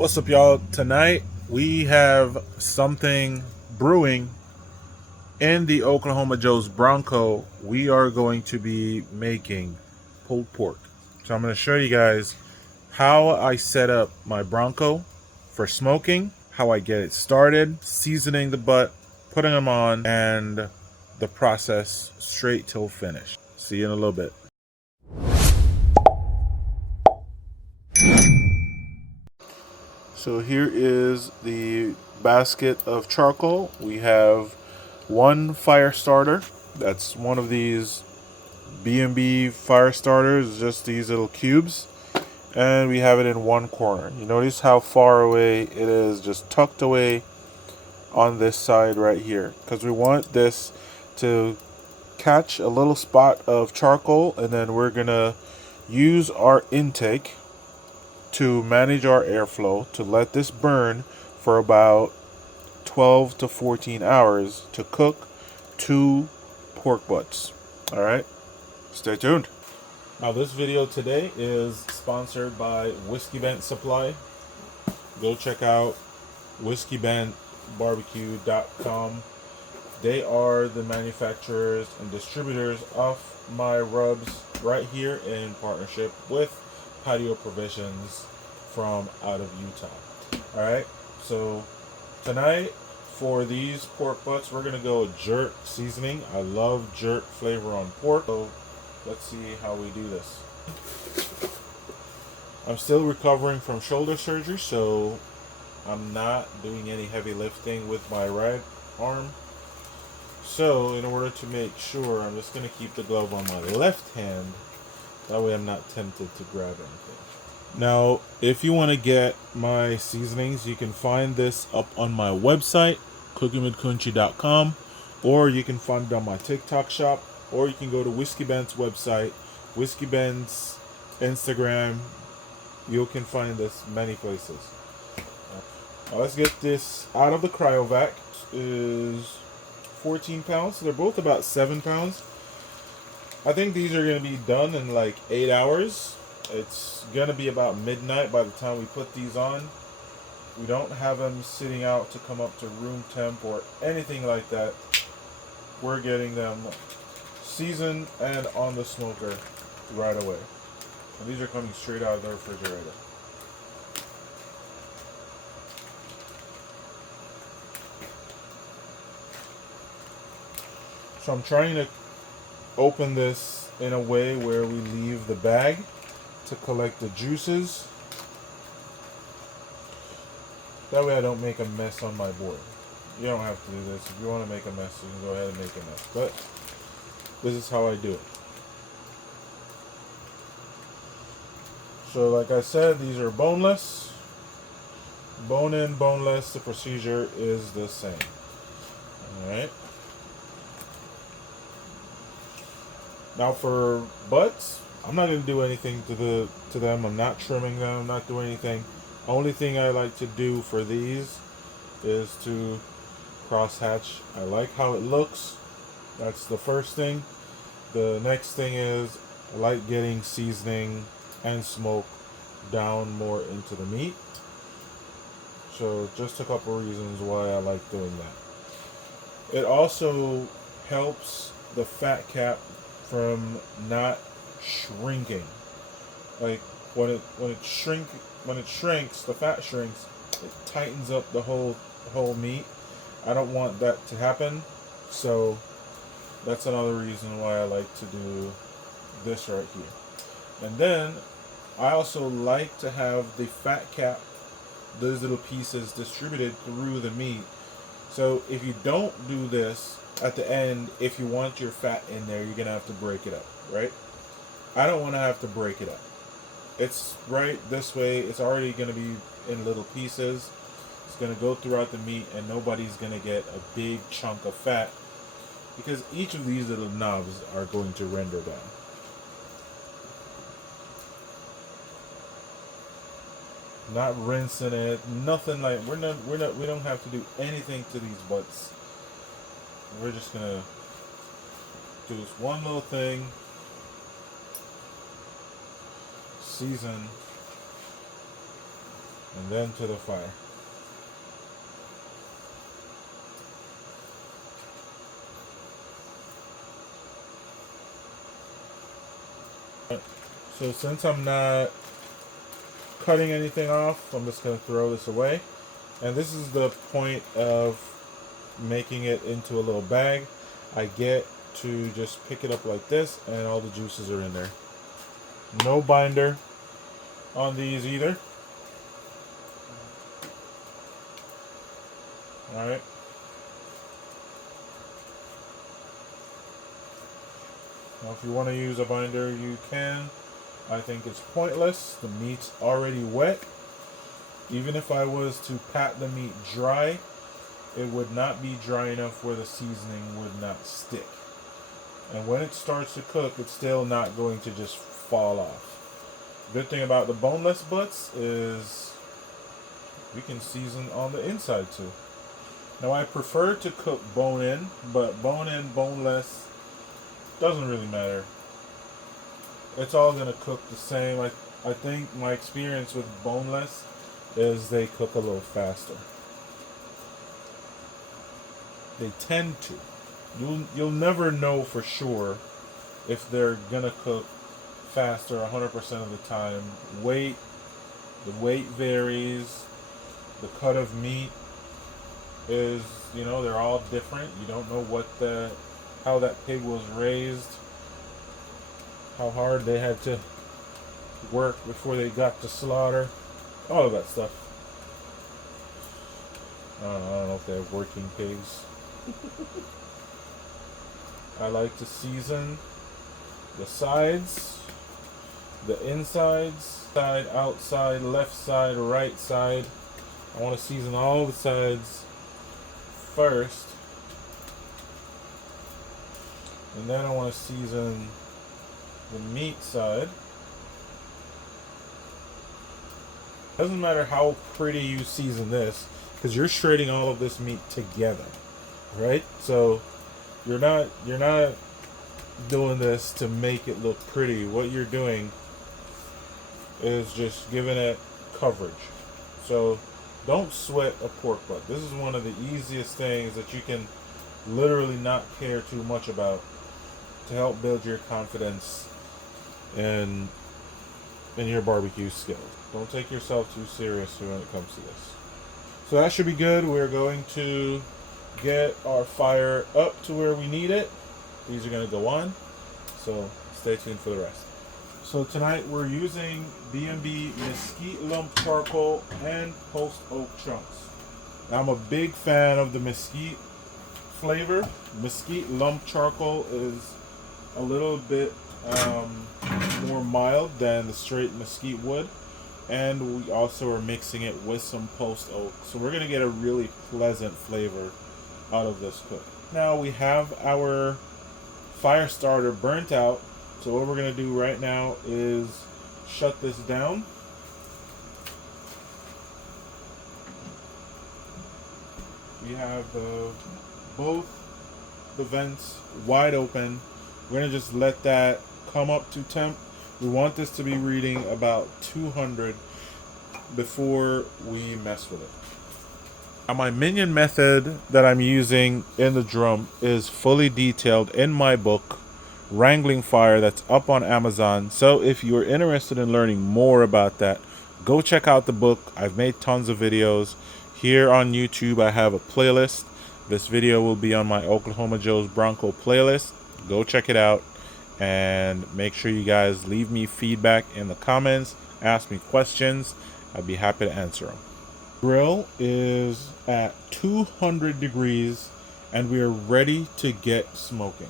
What's up, y'all? Tonight we have something brewing in the Oklahoma Joe's Bronco. We are going to be making pulled pork. So I'm going to show you guys how I set up my Bronco for smoking, how I get it started, seasoning the butt, putting them on, and the process straight till finish. See you in a little bit. So here is the basket of charcoal. We have one fire starter. That's one of these B&B fire starters, just these little cubes. And we have it in one corner. You notice how far away it is, just tucked away on this side right here. Because we want this to catch a little spot of charcoal, and then we're gonna use our intake to manage our airflow to let this burn for about 12 to 14 hours to cook 2 pork butts. All right, stay tuned. Now, this video today is sponsored by Whiskey Bent Supply. Go check out whiskeybenbarbecue.com. They are the manufacturers and distributors of my rubs right here in partnership with Patio Provisions from out of Utah. Alright, so tonight for these pork butts, we're going to go jerk seasoning. I love jerk flavor on pork, so let's see how we do this. I'm still recovering from shoulder surgery, so I'm not doing any heavy lifting with my right arm. So in order to make sure, I'm just going to keep the glove on my left hand. That way I'm not tempted to grab anything. Now, if you want to get my seasonings, you can find this up on my website, cookingwithkunchi.com, or you can find it on my TikTok shop, or you can go to Whiskey Bent's website, Whiskey Bent's Instagram. You can find this many places. Now let's get this out of the cryovac. Is 14 pounds. So they're both about 7 pounds. I think these are going to be done in like 8 hours. It's going to be about midnight by the time we put these on. We don't have them sitting out to come up to room temp or anything like that. We're getting them seasoned and on the smoker right away. And these are coming straight out of the refrigerator. So I'm trying to open this in a way where we leave the bag to collect the juices. That way I don't make a mess on my board. You don't have to do this. If you want to make a mess, you can go ahead and make a mess. But this is how I do it. So like I said, these are boneless. Bone in, boneless, the procedure is the same. Alright. Now for butts, I'm not going to do anything to them. I'm not trimming them. I'm not doing anything. Only thing I like to do for these is to cross hatch. I like how it looks. That's the first thing. The next thing is I like getting seasoning and smoke down more into the meat. So just a couple reasons why I like doing that. It also helps the fat cap from not shrinking. Like when it shrinks, the fat shrinks, it tightens up the whole meat. I don't want that to happen. So that's another reason why I like to do this right here. And then I also like to have the fat cap, those little pieces distributed through the meat. So if you don't do this at the end, if you want your fat in there, you're gonna have to break it up, right? I don't want to have to break it up. It's right this way. It's already gonna be in little pieces. It's gonna go throughout the meat, and nobody's gonna get a big chunk of fat because each of these little knobs are going to render down. Not rinsing it, nothing like we don't have to do anything to these butts. We're just gonna do this one little thing, season and then to the fire. So since I'm not cutting anything off, I'm just going to throw this away. And this is the point of making it into a little bag. I get to just pick it up like this, and all the juices are in there. No binder on these either. Alright. Now if you want to use a binder, you can. I think it's pointless. The meat's already wet. Even if I was to pat the meat dry, it would not be dry enough where the seasoning would not stick. And when it starts to cook, it's still not going to just fall off. Good thing about the boneless butts is we can season on the inside too. Now I prefer to cook bone in, but bone in, boneless, doesn't really matter. It's all gonna cook the same. I think my experience with boneless is they cook a little faster. They tend to. You'll never know for sure if they're gonna cook faster 100% of the time. The weight varies. The cut of meat is, they're all different. You don't know how that pig was raised, how hard they had to work before they got to slaughter, all of that stuff. I don't know if they have working pigs. I like to season the sides, the insides, side, outside, left side, right side. I want to season all the sides first, and then I want to season the meat side. Doesn't matter how pretty you season this, because you're shredding all of this meat together, right? So you're not doing this to make it look pretty. What you're doing is just giving it coverage. So don't sweat a pork butt. This is one of the easiest things that you can literally not care too much about to help build your confidence in your barbecue skills. Don't take yourself too seriously when it comes to this. So that should be good. We're going to get our fire up to where we need it. These are going to go on, so stay tuned for the rest. So tonight we're using B&B mesquite lump charcoal and post oak chunks. I'm a big fan of the mesquite flavor. Mesquite lump charcoal is a little bit more mild than the straight mesquite wood, and we also are mixing it with some post oak, so we're going to get a really pleasant flavor out of this cook. Now we have our fire starter burnt out, so what we're going to do right now is shut this down. We have both the vents wide open. We're going to just let that come up to temp. We want this to be reading about 200 before we mess with it. Now my minion method that I'm using in the drum is fully detailed in my book, Wrangling Fire, that's up on Amazon. So if you're interested in learning more about that, go check out the book. I've made tons of videos. Here on YouTube I have a playlist. This video will be on my Oklahoma Joe's Bronco playlist. Go check it out, and make sure you guys leave me feedback in the comments, ask me questions. I'd be happy to answer them. Grill is at 200 degrees and we are ready to get smoking.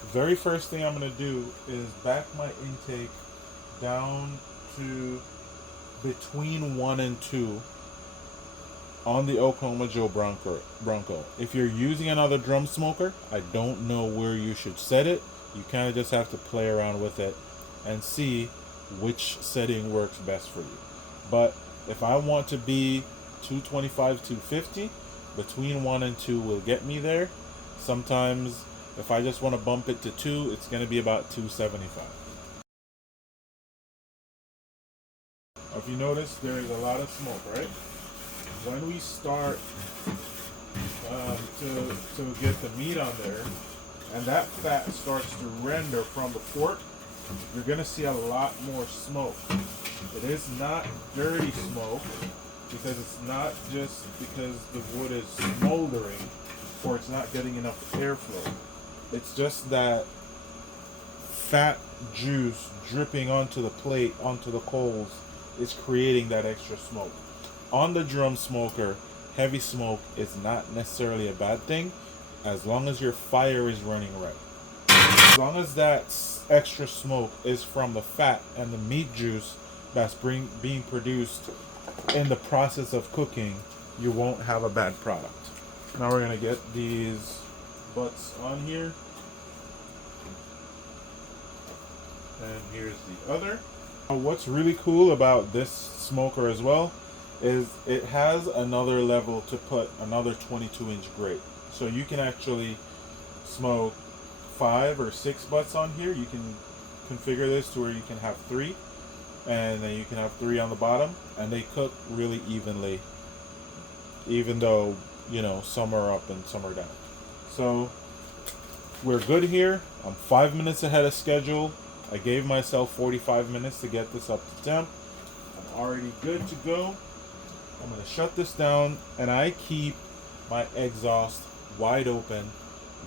The very first thing I'm going to do is back my intake down to between 1 and 2 on the Oklahoma Joe Bronco. If you're using another drum smoker, I don't know where you should set it. You kind of just have to play around with it and see which setting works best for you. But if I want to be 225, 250, between 1 and 2 will get me there. Sometimes if I just want to bump it to 2, it's going to be about 275. Our if you notice, there is a lot of smoke, right? When we start to get the meat on there, and that fat starts to render from the pork, you're gonna see a lot more smoke. It is not dirty smoke, because it's not just because the wood is smoldering or it's not getting enough airflow. It's just that fat juice dripping onto the plate, onto the coals, is creating that extra smoke. On the drum smoker, heavy smoke is not necessarily a bad thing as long as your fire is running right. As long as that extra smoke is from the fat and the meat juice that's being produced in the process of cooking, you won't have a bad product. Now we're going to get these butts on here. And here's the other. What's really cool about this smoker as well is it has another level to put another 22-inch grate. So you can actually smoke 5 or 6 butts on here. You can configure this to where you can have 3, and then you can have 3 on the bottom, and they cook really evenly, even though, you know, some are up and some are down. So we're good here. I'm 5 minutes ahead of schedule. I gave myself 45 minutes to get this up to temp. I'm already good to go. I'm going to shut this down, and I keep my exhaust wide open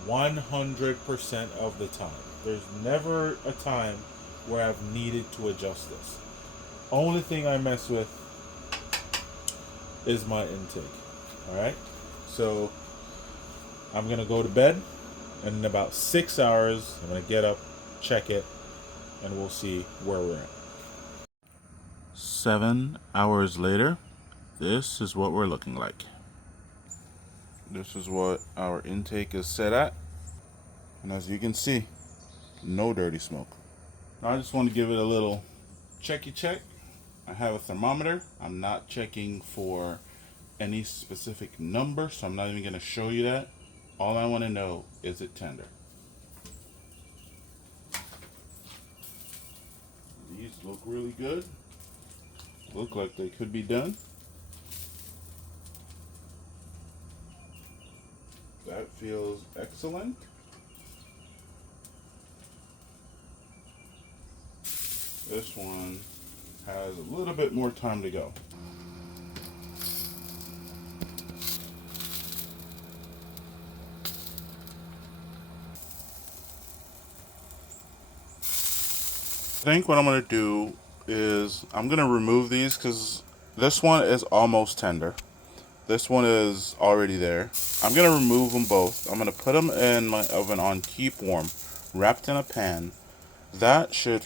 100% of the time. There's never a time where I've needed to adjust this. Only thing I mess with is my intake. Alright? So I'm going to go to bed, and in about 6 hours, I'm going to get up, check it, and we'll see where we're at. 7 hours later, this is what we're looking like. This is what our intake is set at. And as you can see, no dirty smoke. Now I just want to give it a little checky check. I have a thermometer. I'm not checking for any specific number, so I'm not even going to show you that. All I want to know is it tender. These look really good. Look like they could be done. That feels excellent. This one has a little bit more time to go. I think what I'm going to do is I'm going to remove these because this one is almost tender. This one is already there. I'm going to remove them both. I'm going to put them in my oven on keep warm, wrapped in a pan. That should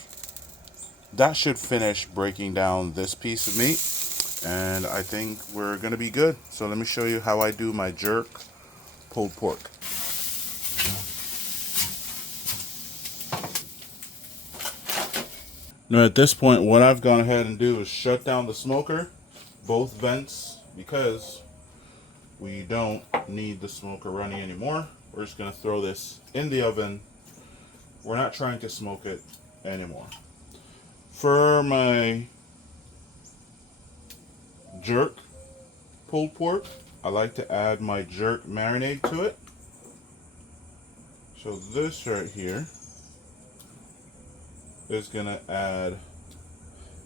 finish breaking down this piece of meat, and I think we're going to be good. So let me show you how I do my jerk pulled pork. Now at this point, what I've gone ahead and do is shut down the smoker, both vents, because we don't need the smoker running anymore. We're just going to throw this in the oven. We're not trying to smoke it anymore. For my jerk pulled pork, I like to add my jerk marinade to it. So this right here is going to add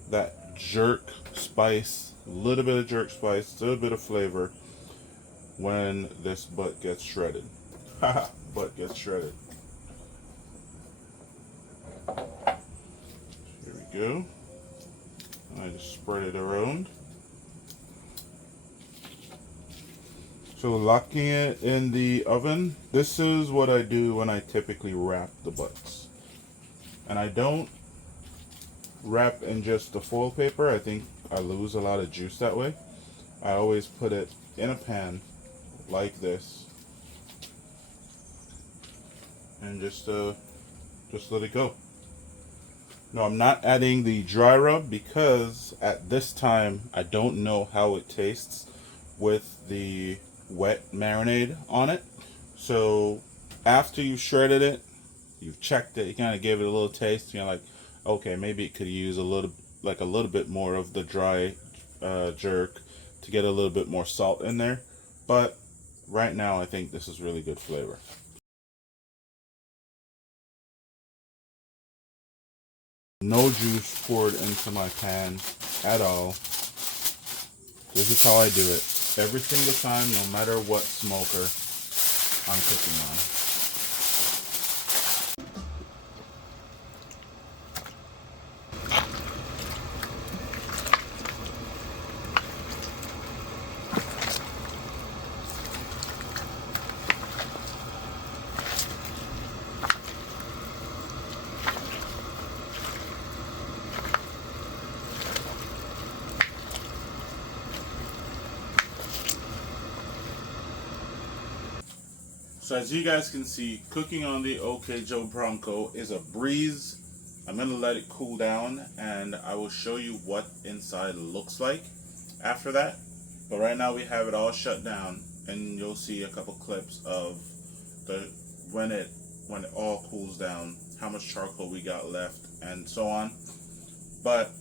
that jerk spice, a little bit of jerk spice, a little bit of flavor when this butt gets shredded. Haha, butt gets shredded. Here we go. I just spread it around. So locking it in the oven, this is what I do when I typically wrap the butts. And I don't wrap in just the foil paper. I think I lose a lot of juice that way. I always put it in a pan like this and just let it go. No, I'm not adding the dry rub because at this time I don't know how it tastes with the wet marinade on it. So after you've shredded it, you've checked it, you kind of gave it a little taste, you're like, okay, maybe it could use a little like a little bit more of the dry jerk to get a little bit more salt in there. But right now, I think this is really good flavor. No juice poured into my pan at all. This is how I do it every single time, no matter what smoker I'm cooking on. So as you guys can see, cooking on the OK Joe Bronco is a breeze. I'm going to let it cool down and I will show you what inside looks like after that. But right now we have it all shut down and you'll see a couple clips of the when it all cools down, how much charcoal we got left and so on. But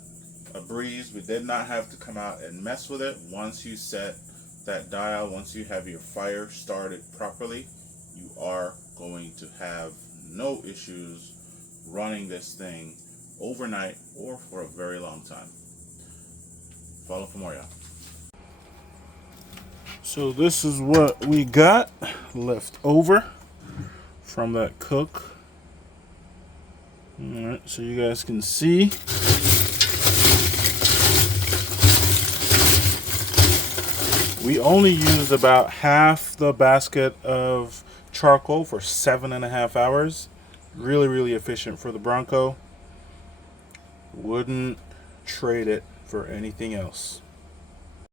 a breeze, we did not have to come out and mess with it. Once you set that dial, once you have your fire started properly, you are going to have no issues running this thing overnight or for a very long time. Follow for more, y'all. So this is what we got left over from that cook. Alright, so you guys can see. We only used about half the basket of charcoal for 7.5 hours. Really efficient for the Bronco. Wouldn't trade it for anything else.